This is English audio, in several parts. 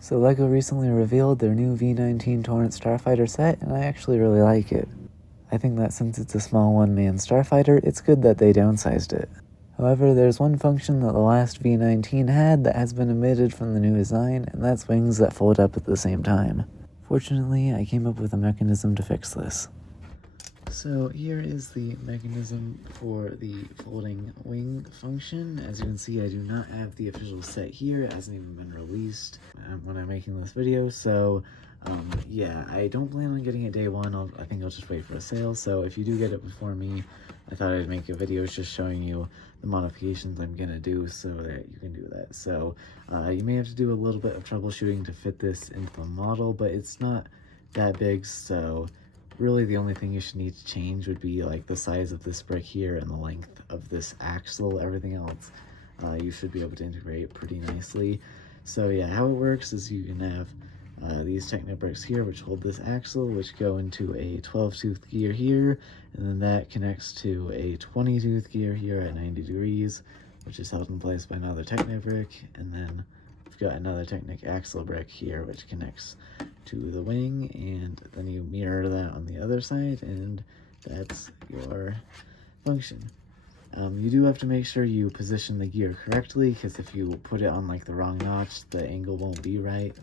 So LEGO recently revealed their new V-19 Torrent Starfighter set, and I actually really like it. I think that since it's a small one-man Starfighter, it's good that they downsized it. However, there's one function that the last V-19 had that has been omitted from the new design, and that's wings that fold up at the same time. Fortunately, I came up with a mechanism to fix this. So here is the mechanism for the folding wing function. As you can see, I do not have the official set here. It hasn't even been released when I'm making this video. So yeah, I don't plan on getting it day one. I think I'll just wait for a sale. So if you do get it before me, I thought I'd make a video just showing you the modifications I'm gonna do so that you can do that. So you may have to do a little bit of troubleshooting to fit this into the model, but it's not that big, so really the only thing you should need to change would be like the size of this brick here and the length of this axle. Everything else you should be able to integrate pretty nicely. So yeah, how it works is you can have these Techno bricks here which hold this axle, which go into a 12-tooth gear here, and then that connects to a 20-tooth gear here at 90 degrees, which is held in place by another Techno brick, and then we've got another Technic axle brick here which connects to the wing, and then you mirror that on the other side, and that's your function. You do have to make sure you position the gear correctly, because if you put it on like the wrong notch, the angle won't be right.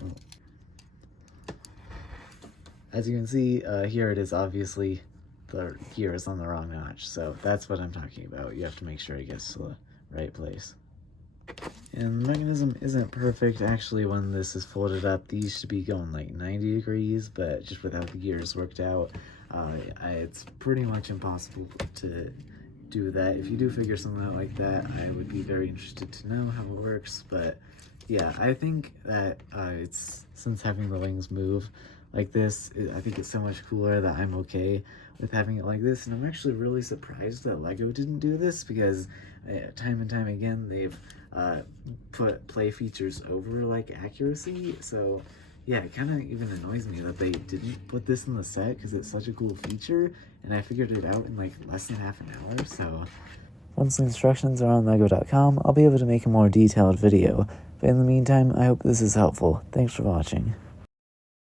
As you can see, here it is, obviously the gear is on the wrong notch, so that's what I'm talking about. You have to make sure it gets to the right place. And the mechanism isn't perfect. Actually, when this is folded up, these should be going like 90 degrees, but just without the gears worked out, it's pretty much impossible to do that. If you do figure something out like that, I would be very interested to know how it works. But yeah, I think that since having the wings move like this, I think it's so much cooler that I'm okay with having it like this. And I'm actually really surprised that LEGO didn't do this, because time and time again they've put play features over like accuracy. So yeah, it kind of even annoys me that they didn't put this in the set, because it's such a cool feature and I figured it out in like less than half an hour. So once the instructions are on lego.com, I'll be able to make a more detailed video. But in the meantime, I hope this is helpful. Thanks for watching.